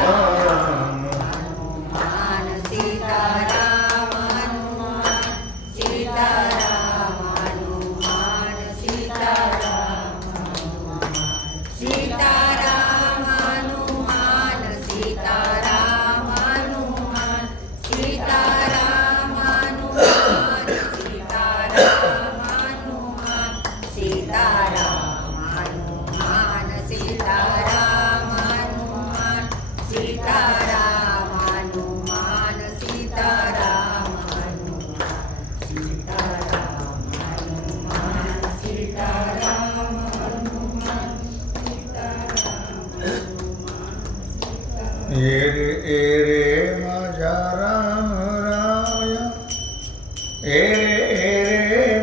Oh. ஏறு ஏரே மஜா ராம ராயா ஏரே ஏரே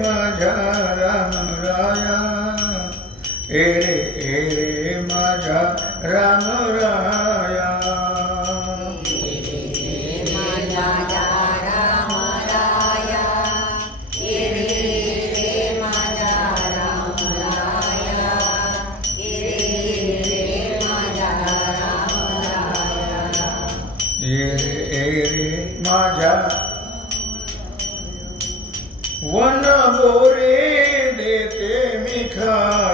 மஜா ராம ராயா ஏரே ஏரே மஜா ராம ராயா ஏரே ஏரே மஜா વન બોરે દેતે મિખા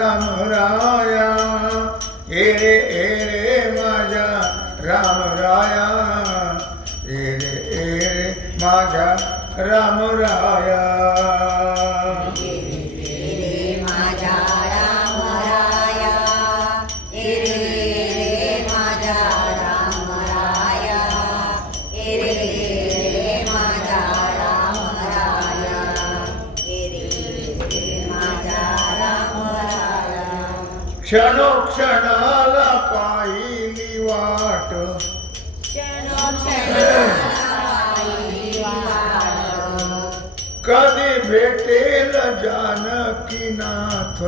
राम राया ए रे ए रे माझ्या राम राया ए रे ए रे माझ्या राम राया क्षणोक्षणाला पाहिली वाट. कधी भेटेल जानकीनाथ.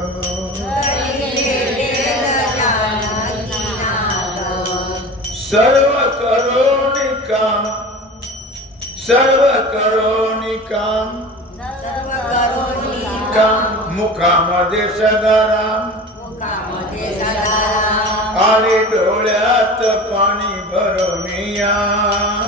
सर्व करोनी काम सर्व करोनी काम काम मुखामध्ये सदाराम. आणि डोळ्यात पाणी भरून या ये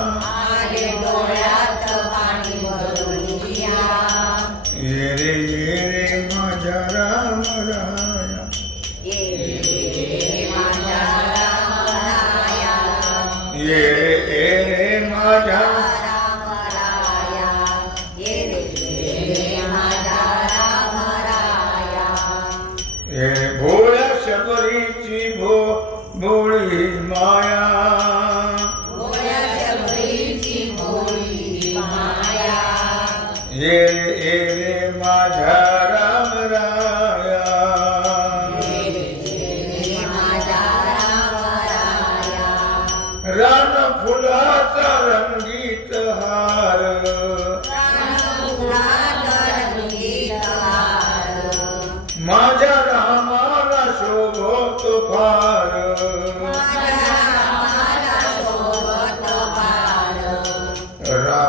ભોળી માયા. એરે એરે માધા રામ રાયા. રાત ફૂલા તરંગી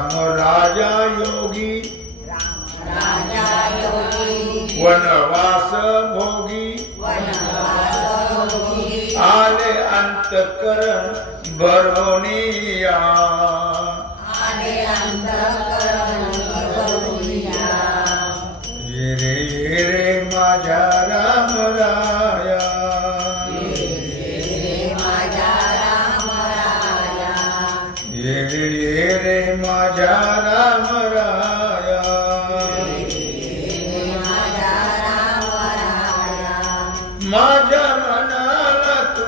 राम राजा योगी। वनवास भोगी। आले अंत करण अंतकरण भरोनिया आले अंतकरण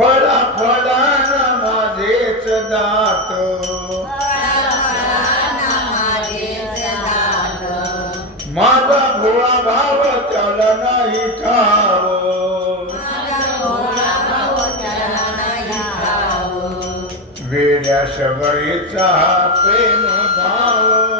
फळा फळा माझेच दात. माझा भोळा भाव त्याला नाही ठाव. वेड्या शबरीचा प्रेम भाव.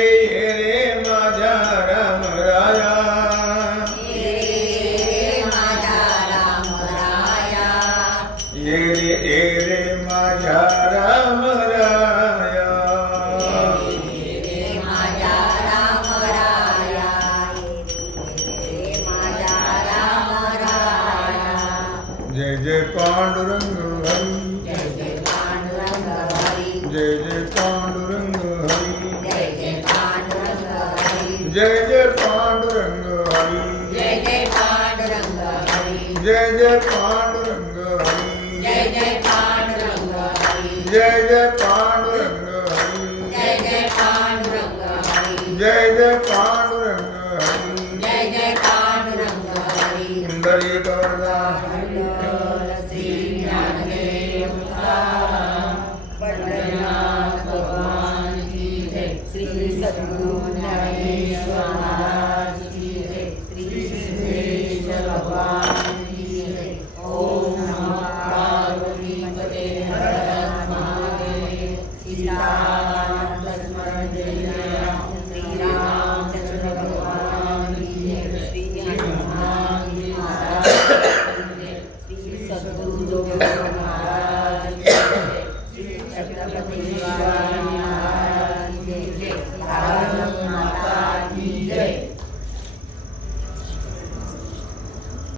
Yeah, yeah, yeah.